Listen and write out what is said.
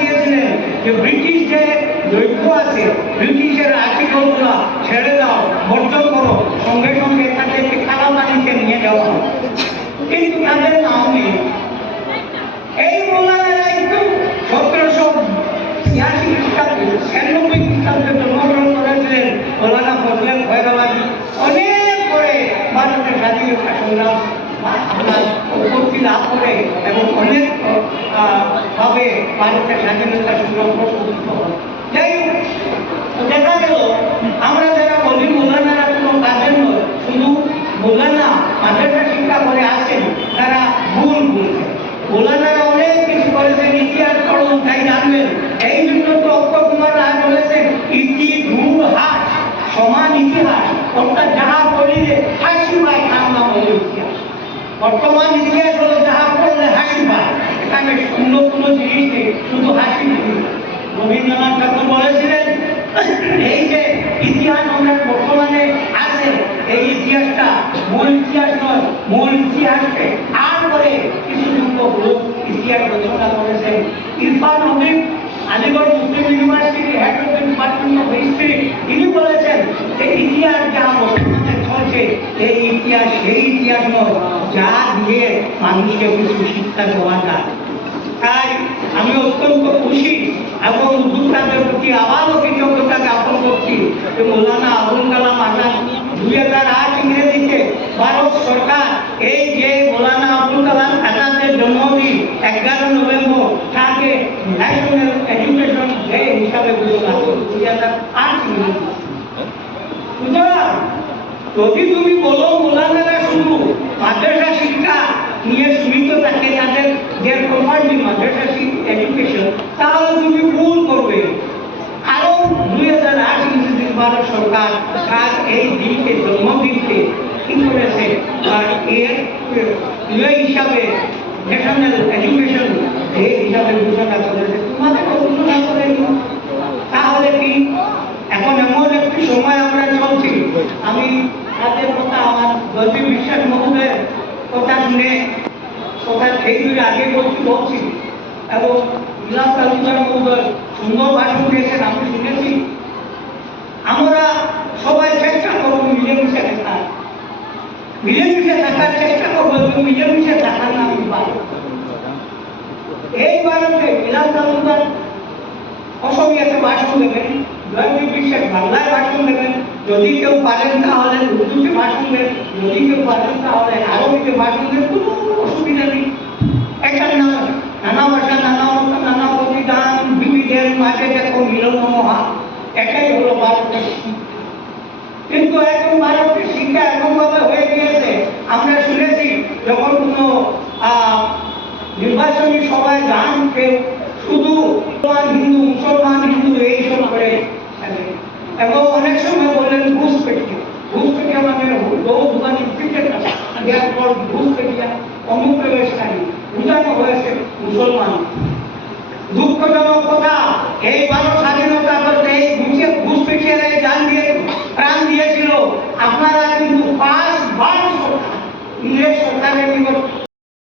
দিয়েছিলেন যে ব্রিটিশ যে দৈত্য আছে, ব্রিটিশের ছেড়ে দাও বর্জন করো, সঙ্গে সঙ্গে তাদেরকে কালাপানিতে নিয়ে যাওয়া। কিন্তু এই মৌলানারা একটু সতেরোশো ছিয়াশি খ্রিস্টাব্দে, ছিয়ানব্বই খ্রিস্টাব্দে জন্মগ্রহণ করেছিলেন মৌলানা অনেক করে ভারতের স্বাধীনতা সংগ্রাম আপনার উপলব্ধি লাভ করে এবং অনেক ভাবে ভারতের স্বাধীনতা প্রস্তুত যাই হোক দেখা গেল, আমরা যারা বলি মৌলানারা কোনো কাজের নয়, শুধু মৌলানা মাদ্রাসা শিক্ষা করে আসেন, তারা ভুল বলছেন মৌলানারা অনেক কিছু করেছেন ইতিহাস পড়ুন, তাই জানবেন। এই জন্য তো অক্ষয় কুমার রায় বলেছেন, ইতি ধূর হাস, সমান ইতিহাস, অর্থাৎ যাহা পড়িলে হাসি পায় তার নাম হলো ইতিহাস বর্তমান ইতিহাস হলো যাহা পড়লে হাসি এখানে শূন্য কোনো জিনিস শুধু হাসি। রবীন্দ্রনাথ ঠাকুর বলেছিলেন, এই যে ইতিহাস আমরা বর্তমানে আছে, এই ইতিহাসটা মূল ইতিহাস নয়, মূল ইতিহাসকে আর করে কিছু সংখ্যক লোক ইতিহাস রচনা করেছেন। Irfan Habib Aligarh Muslim university head of department of history তিনি বলেছেন বর্তমানে এই ইতিহাস, সেই ইতিহাস নয় যা দিয়ে মানুষকে কিছু শিক্ষা দেওয়া যায়। তাই আমি অত্যন্ত খুশি এবং উদ্যোক্তাদের প্রতি আবারও কৃতজ্ঞতা জ্ঞাপন করছি যে মৌলানা আবুল কালাম আজাদ দুই হাজার আট ইংরেজিতে ভারত সরকার এই যে মৌলানা আবুল কালাম আজাদের জন্মদিন এগারো নভেম্বর তাকে ন্যাশনাল এডুকেশন ডে হিসাবে ঘোষণা দুই হাজার আট ইংরেজি সুতরাং যদি তুমি বলো মোলানারা শুধু মাদ্রাসা শিক্ষা নিয়ে সীমিত থাকে তাদের যে প্রপার্টি মাদ্রাসা এডুকেশন তাহলে তুমি ভুল করবে। কারণ দুই হাজার আট ইংরেজি ভারত সরকার তার এই দিনকে, জন্মদিনকে কি করেছে আর এর ইয়ে হিসাবে ন্যাশনাল এডুকেশন ডে হিসাবে ঘোষণা করেছে। তোমাদের ঘোষণা করেনি তাহলে কি এখন এমন একটি সময় আমরা চলছি? আমি তাদের কথা আমার দলবীর বিশ্বাস মহোদয়ের কথা শুনে কথা সেই দুই আগে বলছি বলছি। এবং ইলাম তালুকদার মহোদয় সুন্দর ভাষণ দিয়েছেন আমি শুনেছি। আমরা সবাই চেষ্টা করব মিলেমিশে থাকার। মিলেমিশে থাকার চেষ্টা করব এবং মিলেমিশে থাকার নাম এই ভারতে ইলাম তালুকদার অসমীয়াতে ভাষণ দেবেন জয়দীপ বিশ্বাস বাংলায় ভাষণ দেবেন যদি কেউ পারেন তাহলে উর্দুতে ভাষণ দেন যদি কেউ পারেন তাহলে আরবিতে ভাষণ দেন কোনো অসুবিধা নেই। এখানে না নানা ভাষা, নানা অর্থ, নানা প্রতিদান বিবিধের মাঝে দেখো মিলন মহা এটাই হলো ভারতের। কিন্তু এখন ভারতের শিক্ষা এমনভাবে হয়ে গিয়েছে, আমরা শুনেছি যখন কোনো নির্বাচনী সভায় গান শুধু হিন্দু, মুসলমান, হিন্দু, এইসব করে এবং অনেক সময় বললেন ঘুষ পেটিয়া ঘুষ পেটিয়া মানে দৌড় মানে ক্রিকেট পর ঘুষ পেটিয়া অনুপ্রবেশকারী বোঝানো হয়েছে মুসলমান। দুঃখজনক কথা, এই ভারত স্বাধীনতা করতে এই ঘুষে ঘুষ পেটিয়ারা এই জান দিয়ে প্রাণ দিয়েছিল। আপনারা কিন্তু পাঁচ বার ইংরেজ সরকারের নিকট